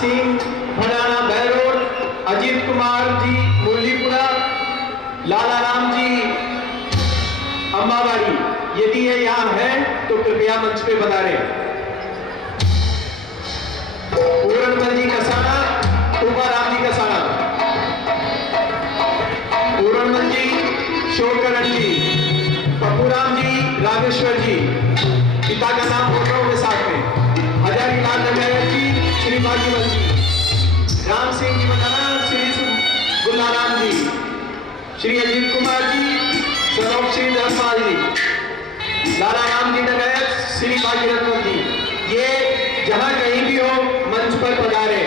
सिंह भराना बहरोड, अजीत कुमार जी मुरलीपुरा, लाला राम जी अम्बावाड़ी, यदि ये यहाँ है तो कृपया मंच पे पधारे। पूरणमल जी कसाना, टूबाराम जी कसाना, पूरणमल जी, शोकरण जी, पप्पूराम जी, रामेश्वर जी, पिता का नाम बोल रहा हूं साथ में, हजारीलाल नगर जी, श्री भागीवल जी, राम सिंह जी बताना, श्री गुलाराम जी, श्री अजीत कुमार जी, सरोज सिंह धर्मपाल जी, लाला राम जी नगर, श्री भागीरथ जी, ये जहां कहीं भी हो मंच पर पधारे।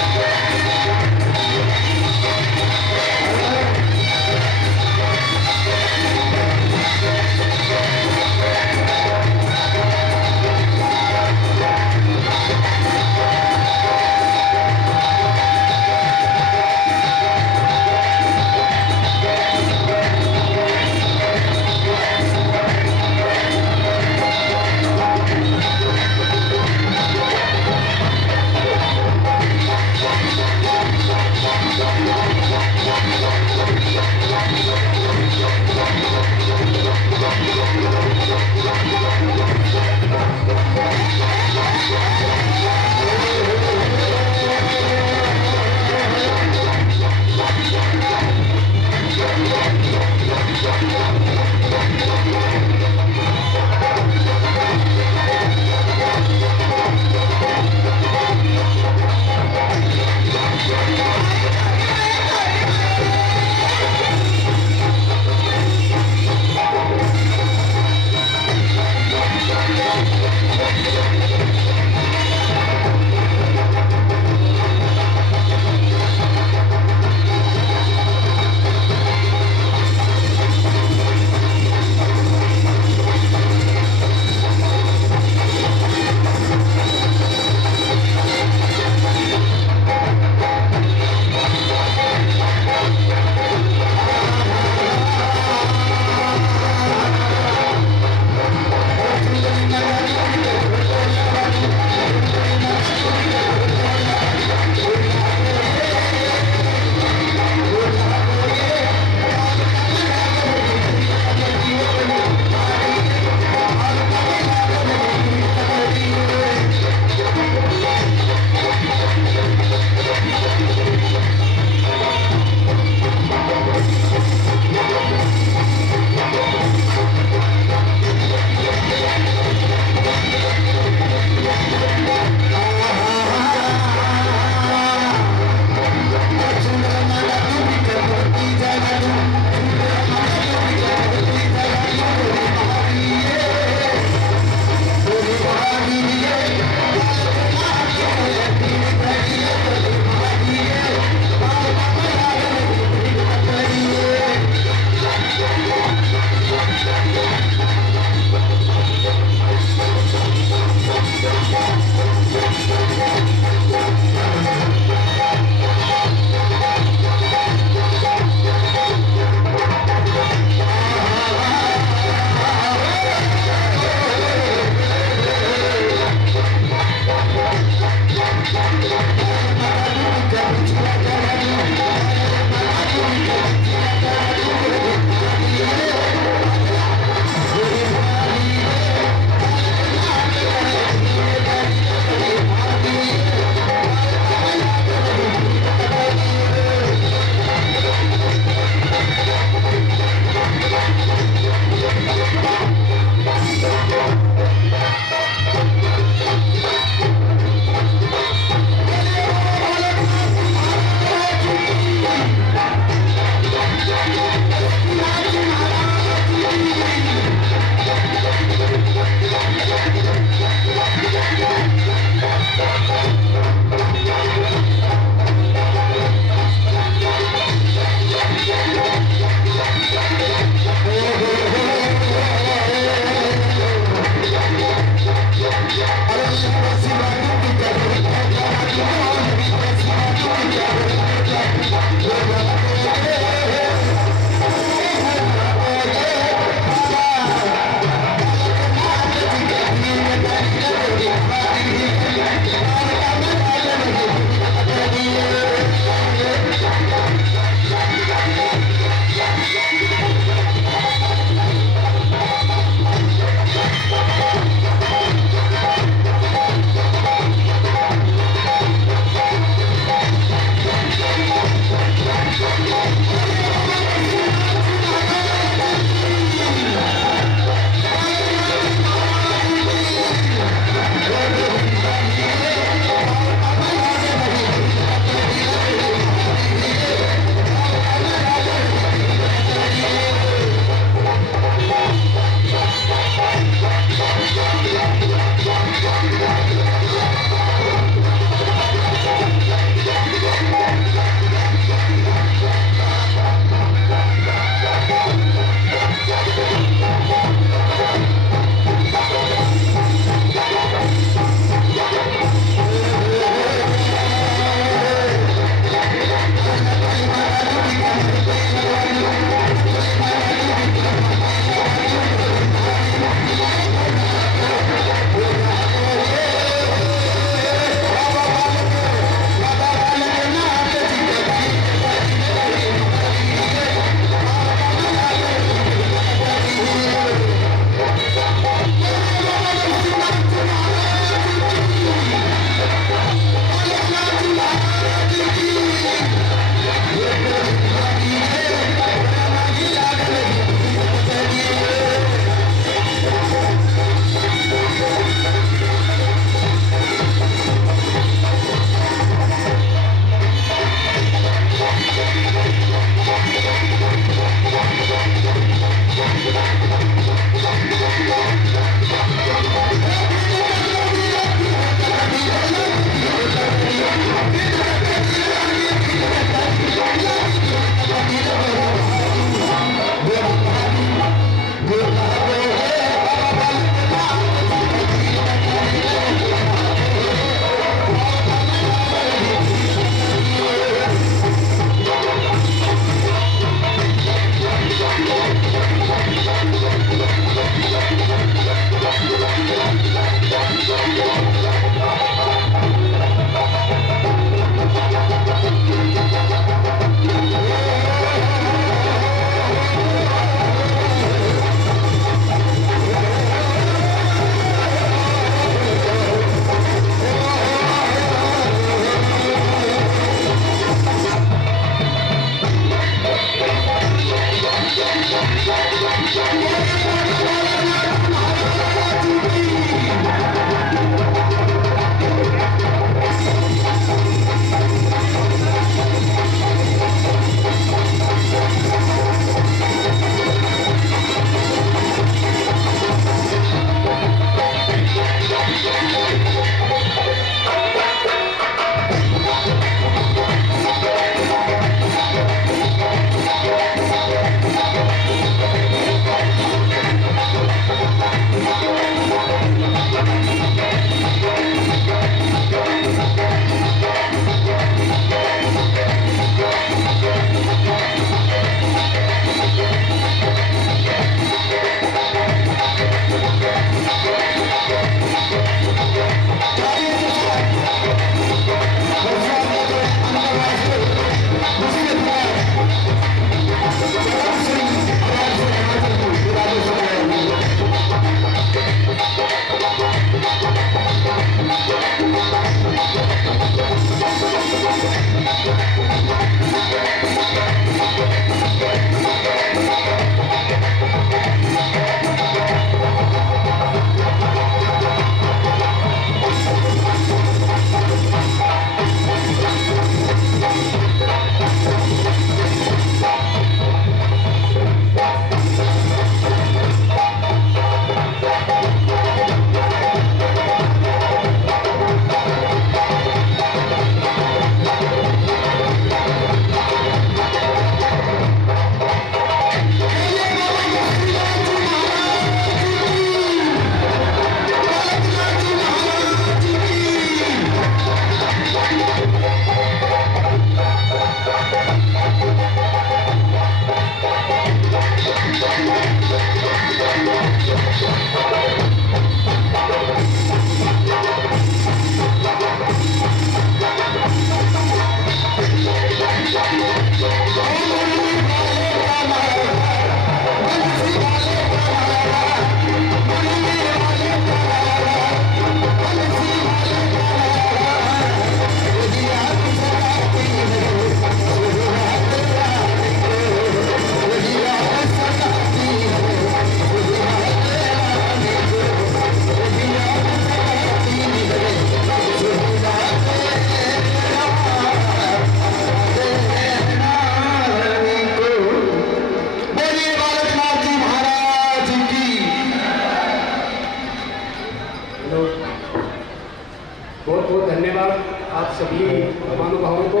बहुत बहुत धन्यवाद आप सभी महानुभावों को,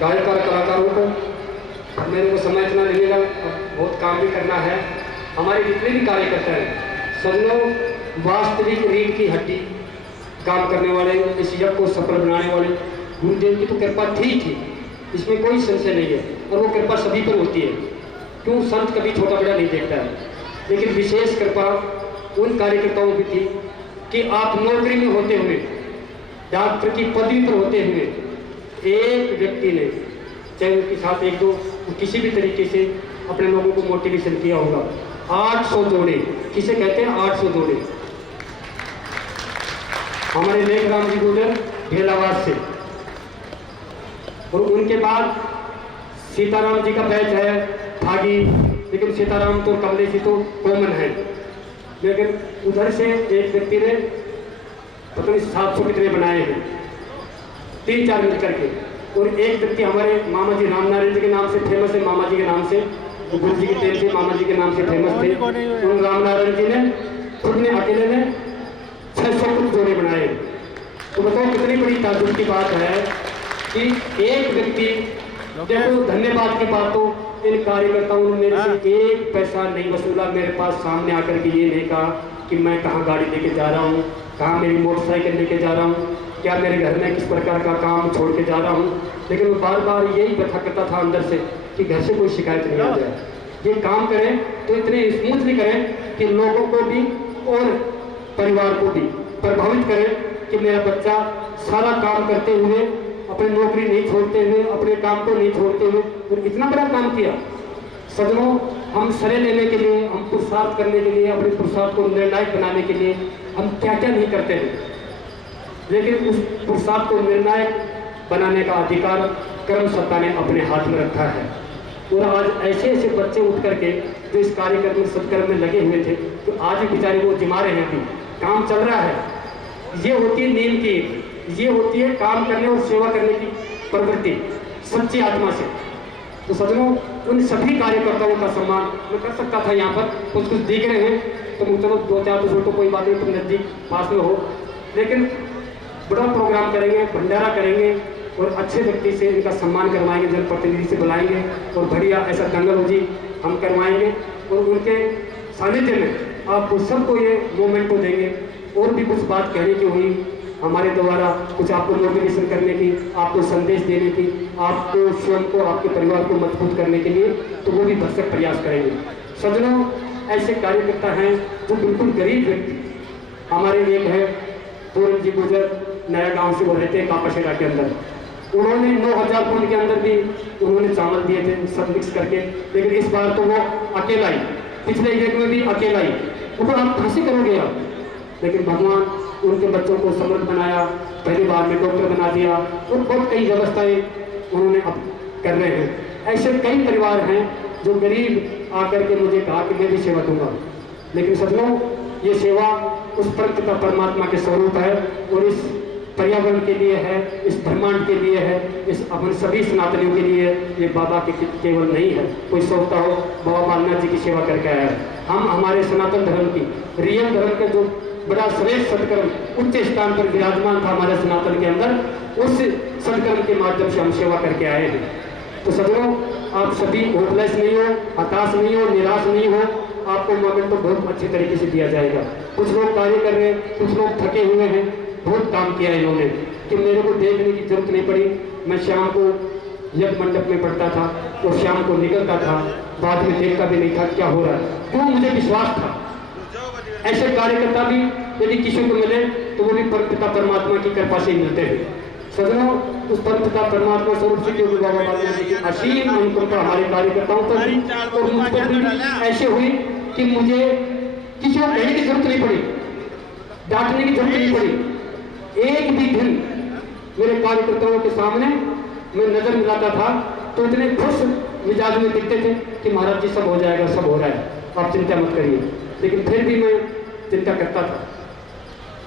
गायक और कलाकारों को। मेरे को समय इतना नहीं मिला, बहुत काम भी करना है। हमारे जितने भी कार्यकर्ता हैं सब लोग वास्तविक रीढ़ की हड्डी काम करने वाले, इस यज्ञ को सफल बनाने वाले। गुरुदेव की तो कृपा थी, इसमें कोई संशय नहीं है, और वो कृपा सभी पर होती है। क्यों, संत कभी छोटा बड़ा नहीं देखता है, लेकिन विशेष कृपा उन कार्यकर्ताओं की थी कि आप नौकरी में होते हुए, डॉक्टर की पदवी पर होते हुए, एक व्यक्ति ने चाहे उनके साथ एक दो किसी भी तरीके से अपने लोगों को मोटिवेशन किया होगा। 800 जोड़े, किसे कहते हैं 800 जोड़े, हमारे लेखराम जी गुजर भेलावाद से। और उनके बाद सीताराम जी का बैच है भागी, लेकिन सीताराम तो कमलेश जी तो कॉमन है, लेकिन उधर से एक व्यक्ति ने पता नहीं 700 कितने बनाए हैं, 3-4 मिल करके। और एक व्यक्ति हमारे मामा जी रामनारायण जी के नाम से फेमस है, मामा जी के नाम से, वो गुरु जी के तेल से मामा जी के नाम से फेमस थे। उन रामनारायण जी ने खुद ने अकेले ने 600 कुछ जोड़े बनाए। तो बताओ कितनी बड़ी ताजुब की बात है कि एक व्यक्ति, देखो धन्यवाद की बात तो इन कार्यकर्ताओं ने मेरे से एक पैसा नहीं वसूला, मेरे पास सामने आकर के ये नहीं कहा कि मैं कहाँ गाड़ी लेके जा रहा हूँ, कहाँ मेरी मोटरसाइकिल लेके जा रहा हूँ, क्या मेरे घर में किस प्रकार का काम छोड़ के जा रहा हूँ। लेकिन वो बार बार यही व्यथा करता था अंदर से कि घर से कोई शिकायत नहीं आ जाए। ये काम करें तो इतने स्मूथली करें कि लोगों को भी और परिवार को भी प्रभावित करें कि मेरा बच्चा सारा काम करते हुए, अपनी नौकरी नहीं छोड़ते हुए, अपने काम को नहीं छोड़ते हुए, और इतना बड़ा काम किया। सदनों, हम सरे लेने के लिए, हम पुरुषार्थ करने के लिए, अपने पुरुषार्थ को निर्णायक बनाने के लिए हम क्या क्या नहीं करते हैं, लेकिन उस पुरुषार्थ को निर्णायक बनाने का अधिकार कर्म सत्ता ने अपने हाथ में रखा है। और आज ऐसे ऐसे बच्चे उठ करके जो इस कार्यक्रम में सत्कर्म में लगे हुए थे, तो आज भी बेचारे वो जिमा रहे हैं, अभी काम चल रहा है। ये होती है नीम की, ये होती है काम करने और सेवा करने की प्रवृत्ति सच्ची आत्मा से। तो सजनों, उन सभी कार्यकर्ताओं का सम्मान मैं कर सकता था यहाँ पर, कुछ कुछ दिख रहे हैं तो चलो 2-4 दूसरों तो कोई बात नहीं, तुम नज़दीक पास में हो, लेकिन बड़ा प्रोग्राम करेंगे, भंडारा करेंगे और अच्छे व्यक्ति से इनका सम्मान करवाएंगे, जनप्रतिनिधि से बुलाएंगे और बढ़िया ऐसा दंगल हो जी हम करवाएंगे। और उनके सानिध्य में आपको सबको ये मोमेंट को देंगे। और भी कुछ बात कहने की हुई हमारे द्वारा, कुछ आपको मोटिवेशन करने की, आपको संदेश देने की, आपको स्वयं को, आपके परिवार को मजबूत करने के लिए, तो वो भी भरसक प्रयास करेंगे। सजनों, ऐसे कार्यकर्ता हैं जो बिल्कुल गरीब व्यक्ति, हमारे एक है पूरन जी गुजर, नया गांव से वो रहते हैं कापाशेरा के अंदर। उन्होंने 9000 पुण्य के अंदर भी उन्होंने चावल दिए थे सब मिक्स करके, लेकिन इस बार तो वो अकेला ही, पिछले एक में भी अकेला ही। तो आप कहाँ से करोगे आप? लेकिन भगवान उनके बच्चों को समर्थ बनाया, पहली बार में डॉक्टर बना दिया और बहुत कई व्यवस्थाएं उन्होंने अब कर रहे हैं। ऐसे कई परिवार हैं जो गरीब आकर के मुझे कहा कि मैं भी सेवा दूंगा, लेकिन सज्जनों ये सेवा उस परम पिता परमात्मा के स्वरूप है और इस पर्यावरण के लिए है, इस ब्रह्मांड के लिए है, इस अपन सभी सनातनियों के लिए। ये बाबा के केवल नहीं है, कोई सोचता हो बाबा बालनाथ जी की सेवा करके आया है। हम हमारे सनातन धर्म की, रियल धर्म के जो बड़ा श्रेष्ठ सत्कर्म उच्च स्थान पर विराजमान था हमारे सनातन के अंदर, उस सत्कर्म के माध्यम से हम सेवा करके आए हैं। तो सज्जनों आप सभी होपलेस नहीं हो, हताश नहीं हो, निराश नहीं हो, आपको मोमेंट तो बहुत अच्छे तरीके से दिया जाएगा। कुछ लोग कार्य कर रहे हैं, कुछ लोग थके हुए हैं, बहुत काम किया इन्होंने कि मेरे को देखने की जरूरत नहीं पड़ी। मैं शाम को यज्ञ मंडप में पढ़ता था और शाम को निकलता था, बाद में देखता भी नहीं था क्या हो रहा है, क्यों मुझे विश्वास था। ऐसे कार्यकर्ता भी यदि किसी को मिले तो वो भी परमपिता परमात्मा की कृपा से मिलते हैं। सज्जनों उस परमपिता परमात्मा स्वरूप से क्योंकि बाबा बालनाथ जी की असीम अनुकंपा हमारे कार्यकर्ताओं पर भी और मुझ पर भी ऐसे हुई कि मुझे किसी को कहने की जरूरत नहीं पड़ी, डांटने की जरूरत नहीं पड़ी। एक भी दिन मेरे कार्यकर्ताओं के सामने मैं नजर मिलाता था तो इतने खुश मिजाज में दिखते थे कि महाराज जी सब हो जाएगा, सब हो रहा है, आप चिंता मत करिए। लेकिन फिर भी मैं चिंता करता था,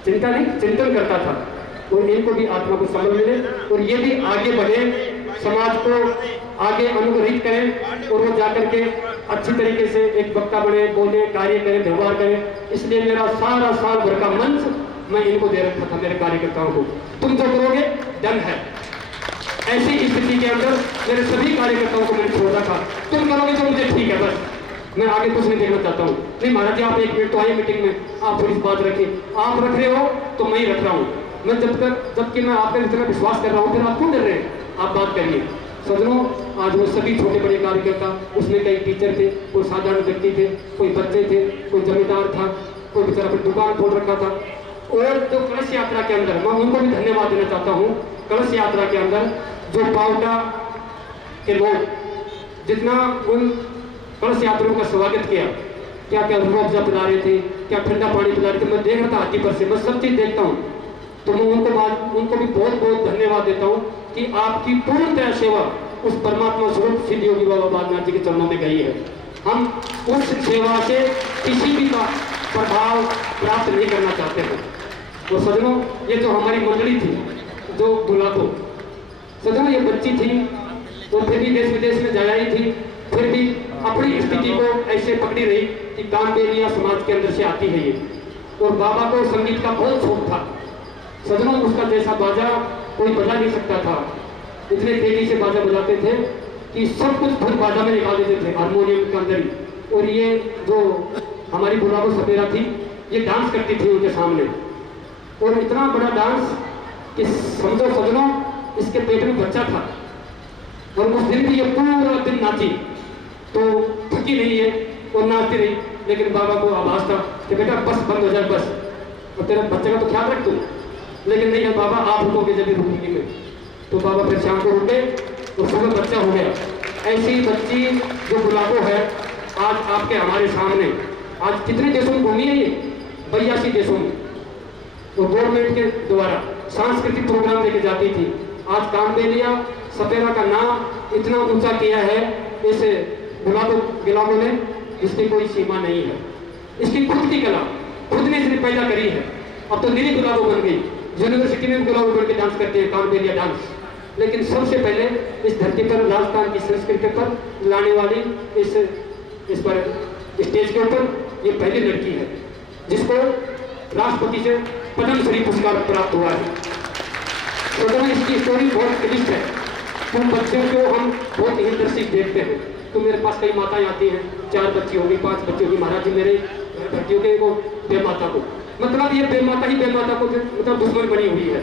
चिंता नहीं चिंतन करता था और इनको भी आत्मा को समझ मिले और ये भी आगे बढ़े, समाज को आगे अनुग्रहित करें और वो जाकर के अच्छी तरीके से एक वक्ता बने, बोले, कार्य करें, व्यवहार करें। इसलिए मेरा सारा साल भर का मंच मैं इनको दे रखा था, मेरे कार्यकर्ताओं को। तुम जो करोगे डन है। ऐसी स्थिति के अंदर मेरे सभी कार्यकर्ताओं को मैंने छोड़ रखा, तुम करोगे तो मुझे ठीक है, बस मैं आगे कुछ नहीं देखना चाहता हूँ। नहीं महाराज जी आप एक मिनट तो आइए मीटिंग में, आप थोड़ी बात रखिए, आप रख रहे हो तो मैं ही रख रहा हूँ। मैं जबकि मैं आप पर इतना विश्वास कर रहा हूँ, फिर आप क्यों डर रहे हैं, आप बात करिए। सज्जनों आज वो सभी छोटे बड़े कार्यकर्ता, उसमें कई टीचर थे, कोई साधारण व्यक्ति थे, कोई बच्चे थे, कोई जमींदार था, कोई बेचारा अपनी दुकान खोल रखा था। और जो कलश यात्रा के अंदर मैं उनको भी धन्यवाद देना चाहता हूँ। कलश यात्रा के अंदर जो पावटा के लोग जितना उन कलश यात्रियों का स्वागत किया, क्या क्या रूअफ़ज़ा पिला रहे थे, क्या ठंडा पानी पिला रहे थे, मैं देख रहा था हाथी पर से, मैं सब चीज़ देखता हूँ। तो मैं उनको भी बहुत बहुत धन्यवाद देता हूँ कि आपकी पूर्णतः सेवा उस परमात्मा स्वरूप श्री योगी बाबा बालनाथ जी के चरणों में गई है। हम उस सेवा से किसी भी का प्रभाव प्राप्त नहीं करना चाहते हैं। तो सज्जनों ये जो हमारी मंडली थी, जो दुलाको सज्जनों ये बच्ची थी तो फिर भी देश विदेश में जा रही थी, फिर भी अपनी स्थिति को ऐसे पकड़ी रही कि कामबेलिया समाज के अंदर से आती है ये। और बाबा को संगीत का बहुत शौक था। सज्जनों उसका जैसा बाजा कोई बजा नहीं सकता था, इतने तेजी से बाजा बजाते थे कि सब कुछ धुन बाजा में निकाल देते थे हारमोनियम के अंदर ही। और ये जो हमारी गुलाबो सपेरा थी ये डांस करती थी उनके सामने, और इतना बड़ा डांस कि समझो सज्जनों इसके पेट में बच्चा था और उस दिन भी ये पूरा दिन नाची, तो थकी नहीं है और नाचती रही। लेकिन बाबा को आभास था कि बेटा बस बंद हो जाए बस, और तेरा बच्चे का तो ख्याल रख तू। लेकिन नहीं है बाबा, आप रुकोगे जब भी रुकूंगी मैं। तो बाबा फिर शाम को रुके तो सुबह बच्चा हो गया। ऐसी बच्ची जो गुलाबो है आज आपके हमारे सामने, आज कितने देशों में घूमी है ये, 82 देशों में। वो गवर्नमेंट के द्वारा सांस्कृतिक प्रोग्राम लेके जाती थी। आज कामबेलिया सपेरा का नाम इतना ऊंचा किया है इस गुलाबो ने, इसकी कोई सीमा नहीं है। इसकी खुद की कला खुद ने इसने पैदा करी है। अब तो निरी गुलाबो बन गई, यूनिवर्सिटी में गुलाबो बन के डांस करते हैं कामबेलिया डांस। लेकिन सबसे पहले इस धरती पर राजस्थान की संस्कृति पर लाने वाली इस पर स्टेज के ऊपर ये पहली लड़की है जिसको राष्ट्रपति से पद्मश्री पुरस्कार प्राप्त हुआ है। तो इसकी स्टोरी बहुत क्लिष्ट है। तुम बच्चों को हम बहुत ही दर्शित देखते हैं। तो मेरे पास कई माताएं आती हैं, 4 बच्ची होगी, 5 बच्ची होगी, महाराज जी मेरे भर्ती हो गए को बेमाता को, मतलब ये बेमाता ही बेमाता को मतलब दुश्मन बनी हुई है।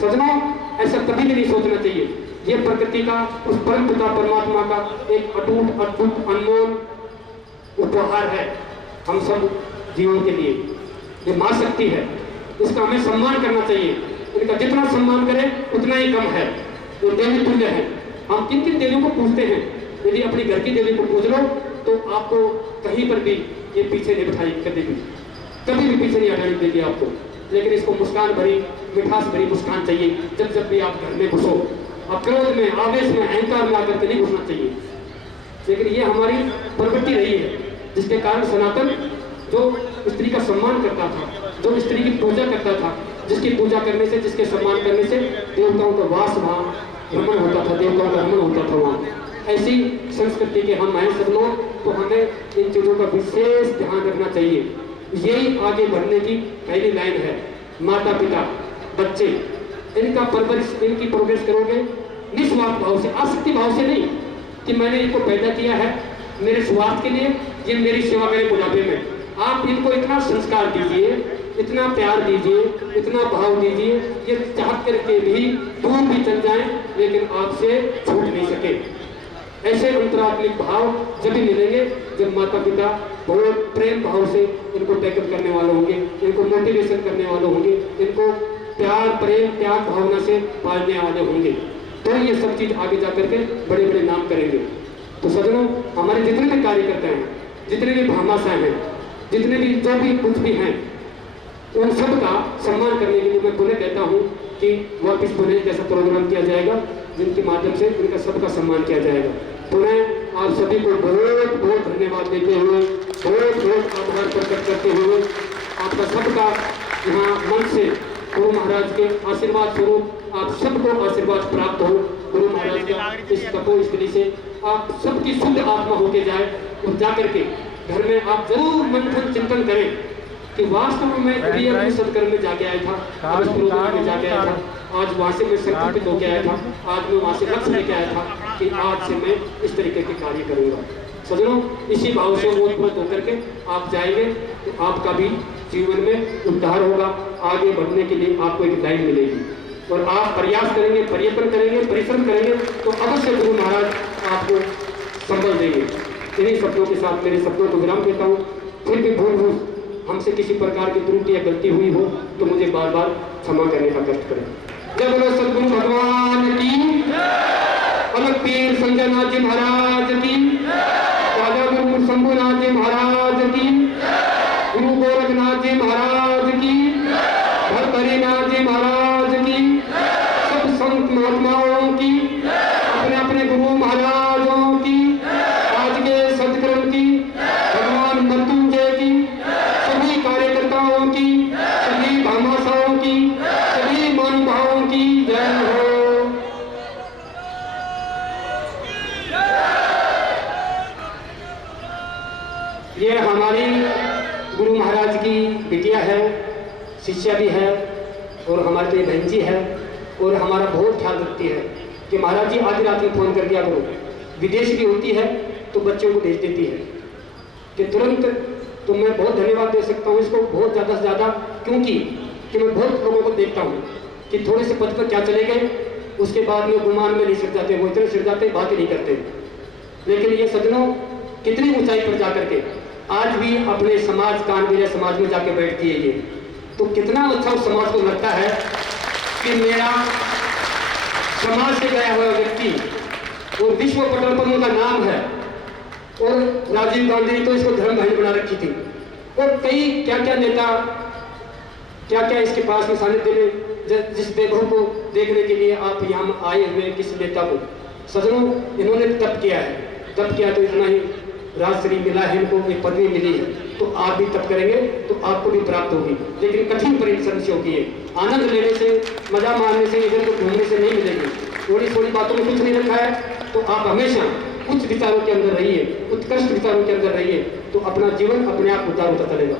सज्जनों ऐसा कभी भी नहीं सोचना चाहिए। ये प्रकृति का उस परम पिता परमात्मा का एक अटूट अद्भुत अनमोल उपहार है हम सब जीवों के लिए। ये मां शक्ति है, इसका हमें सम्मान करना चाहिए। इनका जितना सम्मान करें उतना ही कम है। ये देवी तुल्य है। हम किन किन देवियों को पूजते हैं, यदि अपनी घर की देवी को पूज लो तो आपको कहीं पर भी ये पीछे नहीं बिठाएगी, कभी भी पीछे नहीं हटाने देगी आपको। लेकिन इसको मुस्कान भरी मिठास भरी मुस्कान चाहिए जब जब भी आप घर में घुसो। अब क्रोध में, आवेश में, अहंकार में आकर के नहीं घुसना चाहिए। लेकिन ये हमारी प्रवृत्ति रही है, जिसके कारण सनातन जो स्त्री का सम्मान करता था, जो स्त्री की पूजा करता था, जिसकी पूजा करने से, जिसके सम्मान करने से देवताओं का वास वहाँ भ्रमण होता था, देवताओं का भ्रमण होता था वहाँ। ऐसी संस्कृति के हम हैं सब लोग, तो हमें इन चीज़ों का विशेष ध्यान रखना चाहिए। यही आगे बढ़ने की पहली लाइन है। माता पिता, बच्चे, इनका परवरिश, इनकी प्रोग्रेस करोगे निस्वार्थ भाव से, आसक्ति भाव से नहीं कि मैंने इनको पैदा किया है मेरे स्वार्थ के लिए, ये मेरी सेवा मेरे बुढ़ापे में। आप इनको इतना संस्कार दीजिए, इतना प्यार दीजिए, इतना भाव दीजिए, ये चाह करके भी दूर भी चल जाएं लेकिन आपसे छूट नहीं सके। ऐसे अंतरात्मिक भाव जब भी मिलेंगे जब माता पिता बहुत प्रेम भाव से इनको टैकल करने वाले होंगे, इनको मोटिवेशन करने वाले होंगे, इनको प्यार, प्रेम, त्याग भावना से पालने वाले होंगे, तो ये सब चीज आगे जाकर के बड़े बड़े नाम करेंगे। तो सज्जनों, हमारे जितने भी कार्यकर्ता हैं, जितने भी भामाशाह हैं, जितने भी जो भी कुछ भी हैं, उन सब का सम्मान करने के लिए मैं पुनः कहता हूँ कि वापिस पुनः जैसा प्रोग्राम किया जाएगा, जिनके माध्यम से इनका सबका सम्मान किया जाएगा। पुनः आप सभी को बहुत बहुत धन्यवाद देते हुए, बहुत बहुत आभार प्रकट करते हुए, आपका सबका यहाँ मन से गुरु महाराज के आशीर्वाद स्वरूप आप सबको आशीर्वाद प्राप्त हो। गुरु महाराज का इस तपोस्थली से आप सबकी शुद्ध आत्मा होके जाए और जाकर के घर में आप जरूर मंथन चिंतन करें कि वास्तव में मैं सत्कर्म में जाके आया था, आज प्रोग्राम में जाके आया था, आज वहाँ से मैं संतुष्ट होके आया था, आज मैं वहाँ से लक्ष्य लेके आया था कि आज से मैं इस तरीके के कार्य करूँगा। सज्जनों, इसी भाव से ओतप्रोत होकर के आप जाएंगे तो आपका भी जीवन में उद्धार होगा। आगे बढ़ने के लिए आपको एक लाइन मिलेगी और आप प्रयास करेंगे, प्रयत्न करेंगे, परिश्रम करेंगे तो अवश्य गुरु महाराज आपको संबल देंगे। इन्हीं शब्दों के साथ मेरे शब्दों को विराम देता हूँ। फिर भी भूल हमसे किसी प्रकार की त्रुटि या गलती हुई हो तो मुझे बार बार क्षमा करने का कष्ट करें। जय बोलो सद्गुरु भगवान की, अलग पीर संजय नाथ जी महाराज की, राजा गुरु शंभुनाथ जी महाराज की, गुरु गोरखनाथ जी महाराज की, भरतरीनाथ जी महाराज की, सब संत महात्माओं की, अपने अपने गुरु महाराजों की, आज के सत्कर्म की, भगवान मृत्युंजय की, सभी कार्यकर्ताओं की, सभी भामाशाहों की, सभी महानुभावों की जय हो। ये हमारी गुरु महाराज की बिटिया है, शिष्या भी है और हमारी तो बहन जी है और हमारा बहुत ख्याल रखती है कि महाराज जी आधी रात में फोन कर दिया करो। विदेश भी होती है तो बच्चों को भेज देती है कि तुरंत। तो मैं बहुत धन्यवाद दे सकता हूँ इसको, बहुत ज़्यादा से ज़्यादा, क्योंकि कि मैं बहुत लोगों को देखता हूँ कि थोड़े से पद पर क्या चले गए, उसके बाद में गुमान में नहीं सिर जाते, वो इतने सिर जाते बात ही नहीं करते। लेकिन ये सज्जनों कितनी ऊंचाई पर जाकर के आज भी अपने समाज, कानवीर समाज में जाके बैठती है ये, तो कितना अच्छा उस समाज को लगता है कि मेरा समाज से गया हुआ व्यक्ति और विश्व पटल पर उनका नाम है। और राजीव गांधी तो इसको धर्म भाई बना रखी थी और कई क्या क्या नेता क्या क्या इसके पास में सानिध्य में, जिस वैभव को देखने के लिए आप यहाँ आए हुए किस नेता को, सज्जनों इन्होंने तप किया है, तप किया तो इतना ही राजश्री मिला है, इनको एक पदवी मिली है, तो आप भी तप करेंगे तो आपको भी प्राप्त होगी, लेकिन कठिन परिश्रम से होगी। आनंद लेने से, मजा मारने से, इधर को घूमने से नहीं मिलेगी। थोड़ी थोड़ी बातों में कुछ नहीं रखा है तो आप हमेशा उच्च विचारों के अंदर रहिए, उत्कृष्ट विचारों के अंदर रहिए, तो अपना जीवन अपने आप उतार होता चलेगा।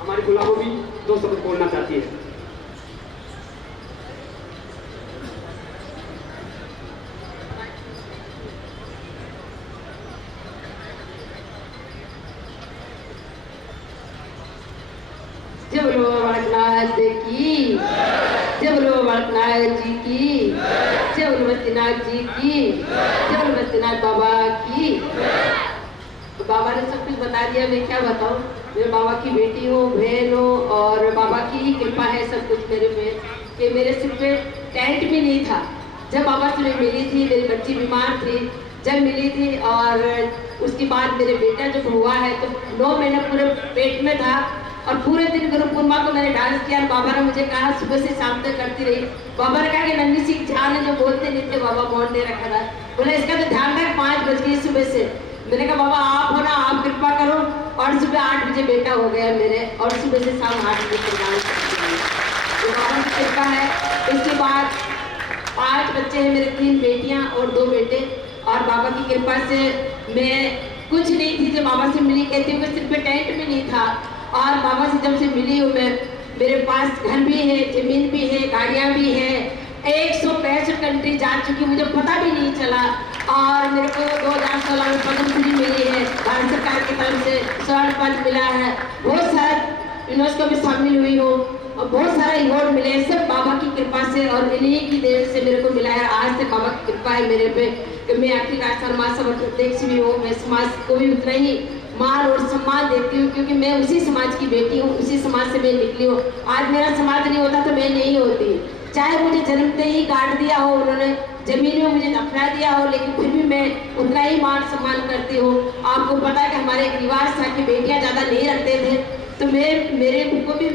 हमारी गुलाबों भी दो शब्द बोलना चाहती है। जय बोलो बालकनाथ की, जय बोलो बालकनाथ जी की, जय बोलो बद्रीनाथ जी की, जय बोलो बद्रीनाथ बाबा की। बाबा ने सब कुछ बता दिया, मैं क्या बताऊँ। मैं बाबा की बेटी हूँ, बहन हूँ, और बाबा की ही कृपा है सब कुछ मेरे पे, कि मेरे सिर पे टेंट भी नहीं था जब बाबा से मैं मिली थी। मेरी बच्ची बीमार थी जब मिली थी, और उसके बाद मेरे बेटा जब हुआ है तो 9 महीने पूरे पेट में था, और पूरे दिन गुरु पूर्णिमा को मैंने डांस किया। बाबा ने मुझे कहा, सुबह से शाम तक करती रही। बाबा ने कहा कि नन्ही सी जान है जो बोलते नहीं थे, बाबा मौन दे रखा था। बोले इसका तो ध्यान रख, 5 बज गई सुबह से। मैंने कहा बाबा आप हो ना, आप कृपा करो। और सुबह 8 बजे बेटा हो गया मेरे, और सुबह से शाम 8 बजे तक डांस करती रही। तो बाबा की कृपा है। इसके बाद 5 बच्चे हैं मेरे, 3 बेटियां और 2 बेटे। और बाबा की कृपा से मैं कुछ नहीं थी जब बाबा से मिली, कहती हूँ सिर पे टेंट भी नहीं था। और बाबा से जब से मिली हूँ मैं, मेरे पास घर भी है, जमीन भी है, गाड़ियाँ भी है, 165 कंट्री जा चुकी, मुझे पता भी नहीं चला। और मेरे को 2016 में पद्मश्री मिली है, भारत सरकार की तरफ से स्वर्ण पद मिला है, बहुत सारा यूनेस्को में शामिल हुई हूँ, और बहुत सारे अवार्ड मिले हैं, सब बाबा की कृपा से और इन्हीं की देर से मेरे को मिला है। आज से बाबा की कृपा है मेरे पे कि मैं अखिल राजस्थान महासभा के अध्यक्ष भी हूँ। मैं समाज को भी उतना ही मान और सम्मान देती हूँ, क्योंकि मैं उसी समाज की बेटी हूँ, उसी समाज से मैं निकली हूँ। आज मेरा समाज नहीं होता तो मैं नहीं होती। चाहे मुझे जन्मते ही काट दिया हो उन्होंने, जमीन में मुझे दफना दिया हो, लेकिन फिर भी मैं उतना ही मान सम्मान करती हूँ। आपको पता है कि हमारे रिवाज था कि बेटियाँ ज़्यादा नहीं रखते थे, तो मेरे को भी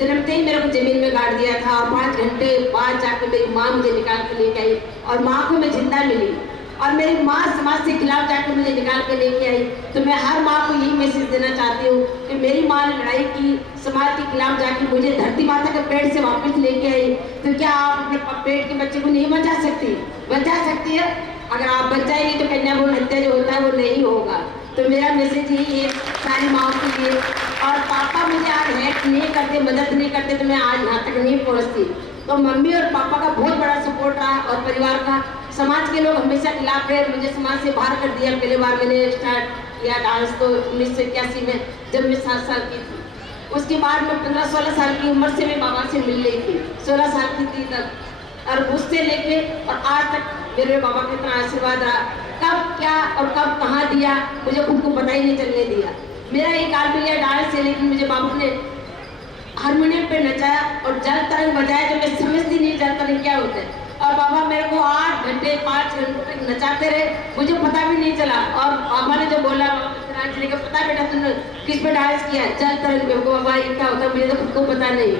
जन्मते ही मेरे को जमीन में गाड़ दिया था। और 5 घंटे बाद जाकर मेरी माँ मुझे निकाल कर लेके आई, और माँ को मैं जिंदा मिली, और मेरी माँ समाज के खिलाफ जाकर मुझे निकाल कर लेके आई। तो मैं हर माँ को यही मैसेज देना चाहती हूँ कि मेरी माँ ने लड़ाई की, समाज के खिलाफ जाकर मुझे धरती माता के पेट से वापस लेके आई। तो क्या आप अपने पेट के बच्चे को नहीं बचा सकती? बचा सकती है। अगर आप बचाएंगे तो कन्या भ्रूण हत्या जो होता है वो नहीं होगा। तो मेरा मैसेज यही है सारी माओ के लिए। और पापा मुझे आज हेल्प नहीं करते, मदद नहीं करते, तो मैं आज यहाँ तक नहीं पहुँचती। तो मम्मी और पापा का बहुत बड़ा सपोर्ट रहा, और परिवार का। समाज के लोग हमेशा खिलाफ रहे, मुझे समाज से बाहर कर दिया। पहले बार मैंने स्टार्ट किया डांस तो 1981 में, जब मैं 7 साल की थी। उसके बाद मैं 15-16 साल की उम्र से मैं बाबा से मिल रही थी, 16 साल की थी तब। और उससे लेके और आज तक मेरे बाबा का इतना आशीर्वाद रहा। कब क्या और कब कहाँ दिया मुझे खुद को पता ही नहीं चलने दिया। मेरा एक आल मिलिया डांस है, लेकिन मुझे बाबा ने हारमोनियम पे नचाया और जल तरंग बजाया, जो मैं समझती नहीं जल तरंग क्या होता है। और बाबा मेरे को 8 घंटे 5 घंटे तक नचाते रहे, मुझे पता भी नहीं चला। और बाबा ने जो बोला, डांस लेकर पता बेटा तुमने किस पे डांस किया? जल तरंग पे। बाबा ये क्या होता है मुझे तो खुद को पता नहीं।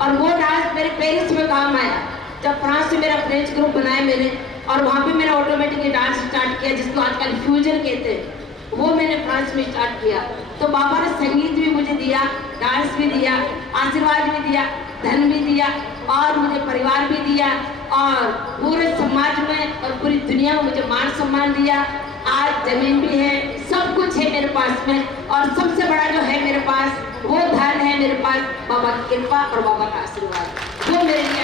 और वो डांस मेरे पेरिस में काम आया, जब फ्रांस से मेरा फ्रेंच ग्रुप बनाया मैंने, और वहाँ पे मैंने ऑटोमेटिकली डांस स्टार्ट किया, जिसको आजकल फ्यूजन कहते हैं। वो मैंने फ्रांस में स्टार्ट किया। तो बाबा ने संगीत भी मुझे दिया, डांस भी दिया, आशीर्वाद भी दिया, धन भी दिया, और मुझे परिवार भी दिया, और पूरे समाज में और पूरी दुनिया में मुझे मान सम्मान दिया। आज जमीन भी है, सब कुछ है मेरे पास में, और सबसे बड़ा जो है मेरे पास वो धन है मेरे पास, बाबा की कृपा और बाबा का आशीर्वाद। वो मेरे लिए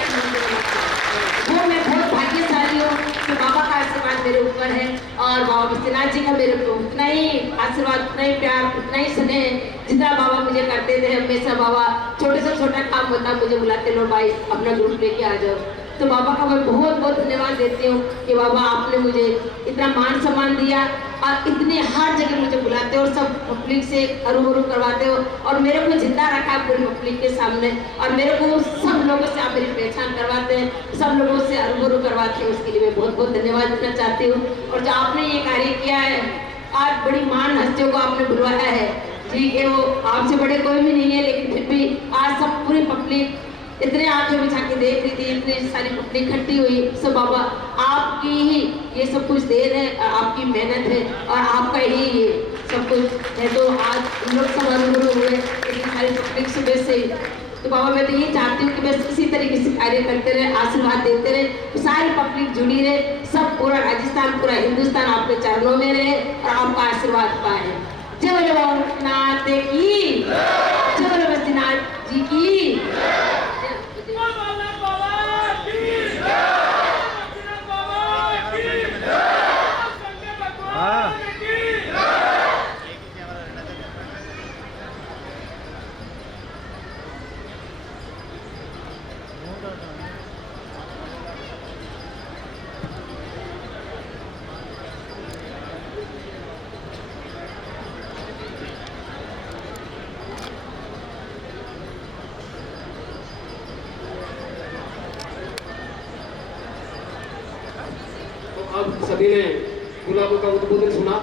वो मैं बहुत भाग्यशाली हूँ कि बाबा का आशीर्वाद मेरे ऊपर है, और बाबा विश्वनाथ जी का मेरे को उतना ही आशीर्वाद, उतना ही प्यार, उतना ही स्नेह जितना बाबा मुझे करते थे। हमेशा बाबा छोटे से छोटा काम होता मुझे बुलाते, लो भाई अपना ग्रुप लेके आ जाओ। तो बाबा का मैं बहुत बहुत धन्यवाद देती हूँ कि बाबा आपने मुझे इतना मान सम्मान दिया, और इतने हर जगह मुझे बुलाते हो और सब पब्लिक से रूबरू करवाते हो, और मेरे को जिंदा रखा पूरी पब्लिक के सामने, और मेरे को सब लोगों से आप मेरी पहचान करवाते हैं, सब लोगों से रूबरू करवाते हैं। उसके लिए मैं बहुत बहुत धन्यवाद देना चाहती हूँ। और जो आपने ये कार्य किया है, आज बड़ी महान हस्तियों को आपने बुलवाया है, ठीक है, वो आपसे बड़े कोई भी नहीं है, लेकिन फिर भी आज सब पूरी पब्लिक इतने आंखें बिछा के देख रही थी, इतनी सारी पब्लिक इकट्ठी हुई। सब बाबा आपकी ही ये सब कुछ देर है, आपकी मेहनत है, और आपका ही ये सब कुछ है। तो आज हम लोग सब रूबरू हुए इतनी सारी पब्लिक सुबह से। तो बाबा मैं तो ये चाहती हूँ कि बस इसी तरीके से कार्य करते रहे, आशीर्वाद देते रहे, तो सारी पब्लिक जुड़ी रहे, सब पूरा राजस्थान, पूरा हिंदुस्तान आपके चरणों में रहे और आपका आशीर्वाद पाए। जय बोलो बाबा की, जय बोलो बद्रीनाथ जी की। अब सभी ने गुलाबों का उद्बोधन सुना।